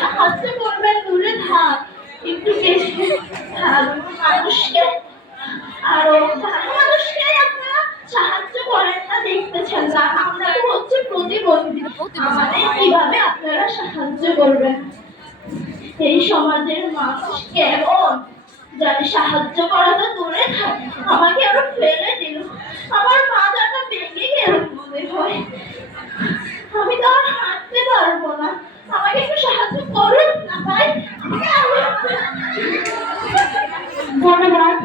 সাহায্য করবেন, দূরে থাক, একটু বেশি ভালো মানুষকে, আরো ভালো মানুষকে আপনারা সাহায্য করেন না, দেখতেছেন না আমরা তো হচ্ছে প্রতিবন্ধী, আমাদের কিভাবে আপনারা সাহায্য করবেন? এই সমাজের মানুষ কেমন জানি, সাহায্য করা তো দূরে থাকে, আমাকে আরো ফেলে দিল, আমার মাথাটা ভেঙে গেল মনে হয়, আমি তো আর হাঁটতে পারবো না, আমাকে একটু সাহায্য করুন না ভাই। ধন্যবাদ।